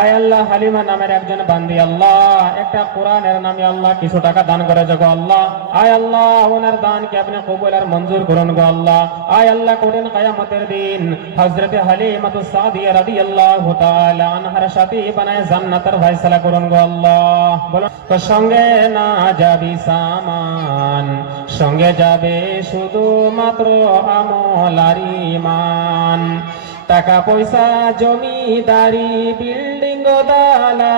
আয় আল্লাহ হালিমা নামের একজন বান্দি আল্লাহ একটা কোরআনের নামে আল্লাহ কিছু টাকা দান করেছে গো আল্লাহ। আয় আল্লাহ ওনার দানকে আপনি কবুল আর মঞ্জুর করুন গো আল্লাহ। আয় আল্লাহ কঠিন কিয়ামতের দিন হযরতে হালিমাতুস সাদিয়া রাদিয়াল্লাহু তাআলা আনহার সাথী বানায় জান্নাতের ফয়সালা করুন গো আল্লাহ। বলো তো সঙ্গে না যাবি সামান, সঙ্গে যাবে শুধু মাত্র আমল আর ঈমান। টাকা পয়সা জমিদারি বিল্ডিং ও দালান,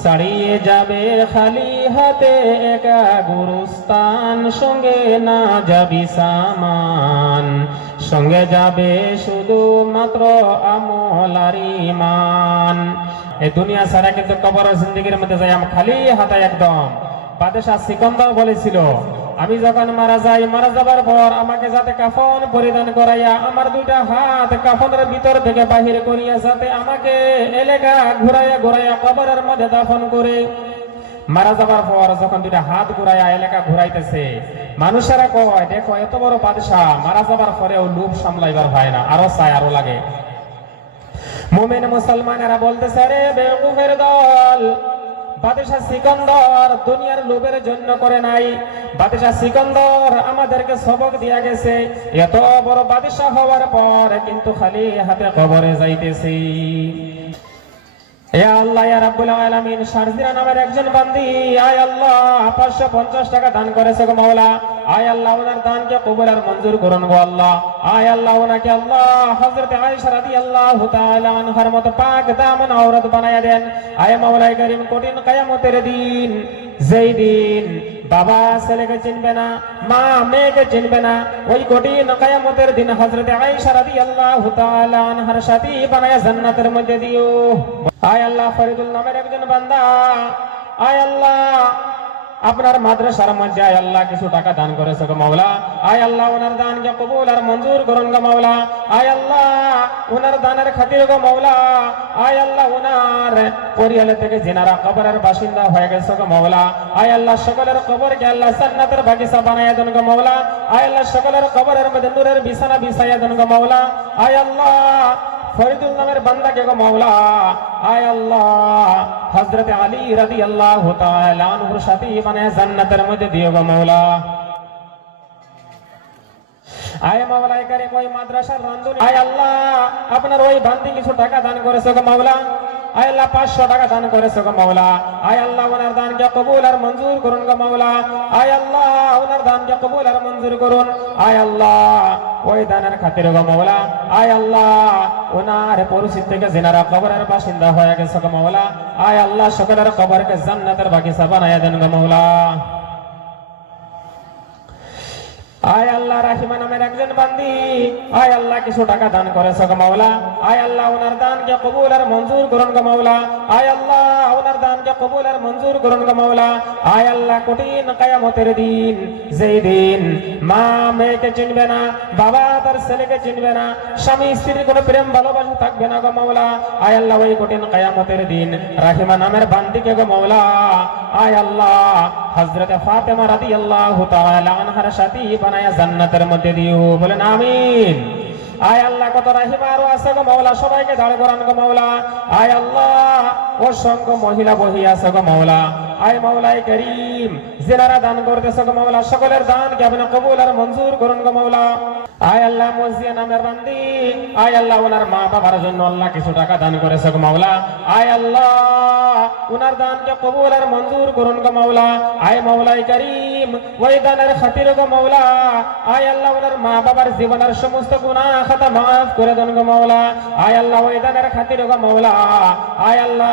ছাড়িয়ে যাবে খালি হাতে একা গুরুস্থান। সঙ্গে না যাবি সামান, সঙ্গে যাবে শুধু মাত্র আমল আর ঈমান। এই দুনিয়া ছাড়া কিন্তু কবর জিন্দেগির মধ্যে যাই আমি খালি হাতে একদম। বাদশাহ সিকন্দর বলেছিল আমি যখন মারা যাই, মারা যাবার পর আমাকে যাতে কাফন পরিধান করাইয়া আমার দুইটা হাত কাফনের ভিতর থেকে বাহির করিয়া যাতে আমাকে এলাকা ঘুরাইয়া ঘুরাইয়া কবরের মধ্যে দাফন করে। মারা যাবার পর যখন দুইটা হাত ঘুরাইয়া এলাকা ঘুরাইতেছে, মানুষেরা কয় দেখো এত বড় বাদশাহ মারা যাবার পরেও লোভ সামলাইবার হয় না, আরো চায় আরো লাগে। মুমিন মুসলমানেরা বলতেছে আরে বেওকুফের দল, বাদশাহ সিকন্দর দুনিয়ার লোভের জন্য করে নাই। বাদশাহ সিকন্দর আমাদেরকে সবক দিয়া গেছে, এত বড় বাদশাহ হওয়ার পর কিন্তু খালি হাতে কবরে যাইতেছি। ইয়া আল্লাহ ইয়া রাব্বুল আলামিন শারজিরা নামের একজন বান্দি আয় আল্লাহ 550 টাকা দান করেছে গো মাওলা। আয় আল্লাহ ওনার দানকে কবুল আর মঞ্জুর করুন গো আল্লাহ। আয় আল্লাহ ওনাকে আল্লাহ হযরত আয়েশা রাদিয়াল্লাহু তাআলা আনহার মতো পাক দামন औरत বানায়া দেন। আয় মাওলাই করিম কঠিন কিয়ামতের দিন, যেই দিন বাবা ছেলেকে চিনবে না, মা মেয়েকে চিনবে না, ওই কঠিন কিয়ামতের দিন হযরত আয়েশা রাদিয়াল্লাহু তাআলা আনহার সাথী বানায়া জান্নাতের মধ্যে দিও। আয় আল্লাহ ফরিদুল নামের একজন বান্দা আয় আল্লাহ আপনার মাদ্রাসার মধ্যে আয় আল্লাহ কিছু টাকা দান করেছে গো মাওলা। আয় আল্লাহ ওনার দানকে কবুল আর মঞ্জুর করুন গো মাওলা। আয় আল্লাহ ওনার দানের খাতিরে গো মাওলা, আয় আল্লাহ ওনার পরিবার থেকে যিনারা কবরের বাসিন্দা হয়ে গেছে গো মাওলা, আয় আল্লাহ সকলের কবরকে আল্লাহ জান্নাতের বাগিচা বানায়া দেন গো মাওলা। আয় আল্লাহ সকলের কবরের মধ্যে নূরের বিছানা বিছায়া দেন গো মাওলা। আয় আল্লাহ ফরিদুল নামের বান্দাকে গো মাওলা, আয় আল্লাহ হযরত আলী রাদিয়াল্লাহু তাআলা আনহুর সাথী বানায় জান্নাতের মধ্যে দিও গো মাওলা। আয় মাওলাই কারীম ওই মাদ্রাসার রান্ধুনি আয় আল্লাহ আপনার ওই বান্দি কিছু টাকা দান করেছে গো মাওলা। আয় আল্লাহ 500 টাকা দান করেছে গো মাওলা। আয় আল্লাহ ওনার দানকে কবুল আর মঞ্জুর করুন গো মাওলা। আয় আল্লাহ ওনার দানকে কবুল আর মঞ্জুর করুন। আয় আল্লাহ ওই দানের খাতিরে গো মাওলা, আয় আল্লাহ ওনার পরিচিত থেকে যিনারা কবরের বাসিন্দা হয়ে গেছে গো মাওলা, আয় আল্লাহ সকলের কবরকে জান্নাতের বাগিচা বানায়া দেন গো মাওলা। আয় আল্লাহ রাহিমা নামের একজন বান্দি আয় আল্লাহ কিছু টাকা দান করেছে গো মাওলা। আয় আল্লাহ ওনার দানকে কবুল আর মঞ্জুর করুন গো মাওলা। আয় আল্লাহ ওনার দানকে কবুল আর মঞ্জুর করুন গো মাওলা। আয় আল্লাহ কঠিন কিয়ামতের দিন, যেই দিন মা মেয়েকে চিনবে না, বাবা তার ছেলেকে চিনবে না, স্বামী স্ত্রীর কোনো প্রেম ভালোবাসা থাকবে না গো মাওলা। আয় আল্লাহ ওই কঠিন কিয়ামতের দিন রাহিমা নামের বান্দিকে গো মাওলা, আয় আল্লাহ হযরত ফাতেমা রাদিয়াল্লাহু তাআলা আনহার সাথী বানায়া জান্নাতের মধ্যে দিও, বলেন আমিন। আয় আল্লাহ কত রাহিমা আরো আছে গো মাওলা, সবাইকে দাঁড় করান গো মাওলা। আয় আল্লাহ অসংখ্য মহিলা বহি আছে গো মাওলা। আয় মাওলাই করিম যিনারা দান করতেছে গো মাওলা সকলের দানকে আপনি কবুল আর মঞ্জুর করুন গো মাওলা। আয় আল্লাহ মজিয়া নামের বান্দি আয় আল্লাহ ওনার মা বাবার জন্য আল্লাহ কিছু টাকা দান করেছে গো মাওলা। আয় আল্লাহ ওনার দানকে কবুল আর মঞ্জুর করুন গো মাওলা। আয় মাওলাই করিম ওই দানের খাতিরে গো মাওলা, আয় আল্লাহ ওনার মা বাবার জীবনের সমস্ত গুনাহ খাতা মাফ করে দেন গো মাওলা। আয় আল্লাহ ওই দানের খাতিরে গো মাওলা, আয় আল্লাহ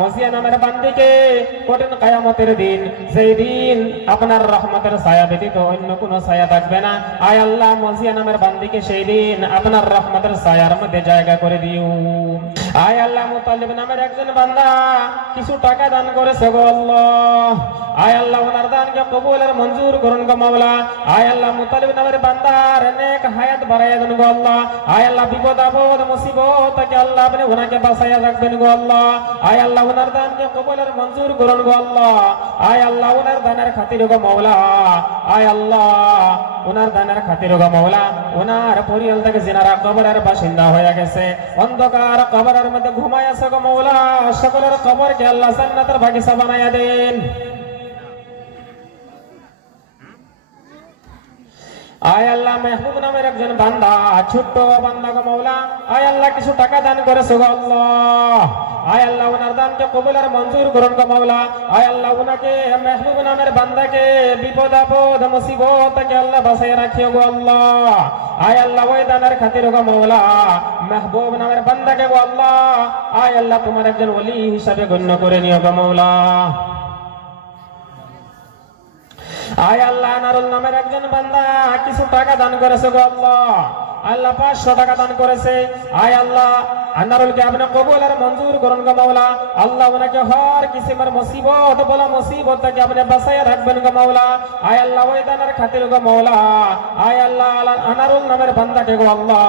মজিয়া নামের বান্দিকে কঠিন কিয়ামতের দিন, সেই দিন আপনার রহমতের ছায়া ব্যতীত অন্য কোনো ছায়া থাকবে না, আয় আল্লাহ মজিয়া নামের বান্দিকে সেই দিন আপনার রহমতের ছায়ার মধ্যে জায়গা করে দিও। আয় আল্লাহ মুতালিব নামের একজন বান্দা কিছু টাকা দান করেছে গো আল্লাহ। আয় আল্লাহ ওনার দানকে কবুল আর মঞ্জুর করুন গো মাওলা। আয় আল্লাহ মুতালিব নামের বান্দার নেক হায়াত বাড়াইয়া দেন গো আল্লাহ। আয় আল্লাহ বিপদ আপদ মুসিবত থেকে আল্লাহ আপনি ওনাকে বাঁচাইয়া রাখবেন গো আল্লাহ। আয় আল্লাহ ওনার দানকে কবুলের মঞ্জুর করুন গো আল্লাহ। আয় আল্লাহ ওনার দানের খাতির গো মাওলা। আয় আল্লাহ ওনার দানের খাতির গো মাওলা, ওনার পরিয়াল থেকে যিনারা কবরের বাসিন্দা হয়ে গেছে, অন্ধকার কবরের মধ্যে ঘুমায় আছে গো মাওলা, সকলের কবরকে আল্লাহ জান্নাতের বাগিচা বানাইয়া দেন। আয় আল্লাহ মেহবুব নামের একজন বান্দা, ছোট্ট বান্দা গো মাওলা, আয় আল্লাহ কিছু টাকা দান করেছে গো আল্লাহ। আয় আল্লাহ ওনার দানকে কবুলের মঞ্জুর করুন গো মাওলা। আয় আল্লাহ ওনাকে মেহবুব নামের বান্দাকে বিপদ আপদ মুসিবত থেকে আল্লাহ বাঁচিয়ে রাখিও গো আল্লাহ। আয় আল্লাহ ওই দানের খাতির গো মাওলা মেহবুব নামের বান্দাকে গো আল্লাহ, আয় আল্লাহ তোমার একজন ওলি হিসাবে গণ্য করে নিও গো মাওলা। আয় আল্লাহ আনারুল নামের একজন বান্দা কিছু টাকা দান করেছে গো আল্লাহ। আল্লাহ 500 টাকা দান করেছে। আয় আল্লাহ আনারুলকে আপনি কবুল আর মঞ্জুর করুন গো মাওলা। আল্লাহ ওনাকে হর কিসিমের মুসিবত বলা মুসিবত থেকে আপনি বাঁচাইয়া রাখবেন গো মাওলা। আয় আল্লাহ ওই দানের খাতির গো মাওলা, আয় আল্লাহ আনারুল নামের বান্দাকে গো আল্লাহ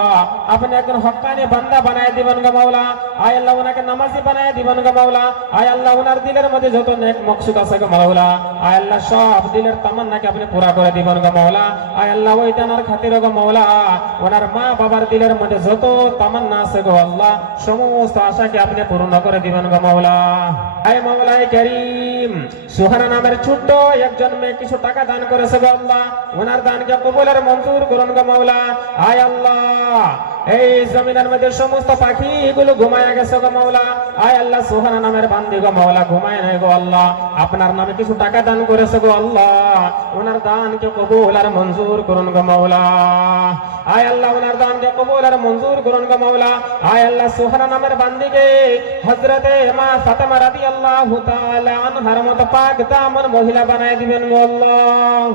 আপনি একজন হক্কানি বান্দা বানায় দিবেন গো মাওলা। আয় আল্লাহ ওনাকে নামাজি বানায় দিবেন গো মাওলা। আয় আল্লাহ ওনার দিলের মধ্যে যত নেক মকসুদ আছে গো মাওলা, আয় আল্লাহ সব দিলের তামান্নাকে আপনি পুরা করে দিবেন গো মাওলা। আয় আল্লাহ ওই দানের খাতির গো মাওলা ওনার মা বাবার দিলের মধ্যে যত তামান্না আছে গো আল্লাহ সমস্ত আশাকে আপনি পূর্ণ করে দিবেন গো মাওলা। আয় মাওলায়ে কারীম, সুহানা নামের ছোট্ট একজন মেয়ে কিছু টাকা দান করেছে গো আল্লাহ, ওনার দানকে কবুলের মঞ্জুর করুন গো মাওলা। আয় আল্লাহ এই জমিনের মধ্যে সমস্ত পাখিগুলো ঘুমায় গেছে গো মাওলা। আয় আল্লাহ সুহানা নামের বান্দি গো মাওলা ঘুমায় নাই গো আল্লাহ, আপনার নামে কিছু টাকা দান করেছে গো আল্লাহ, ওনার দানকে কবুল আর মঞ্জুর করুন গো মাওলা। আয় আল্লাহ ওনার দানকে কবুল আর মঞ্জুর করুন গো মাওলা। আয় আল্লাহ সুহানা নামের বান্দিকে হযরতে মা ফাতেমা রাদিয়াল্লাহু তাআলা আনহার মতো পাক দামন মহিলা বানায় দিবেন গো আল্লাহ।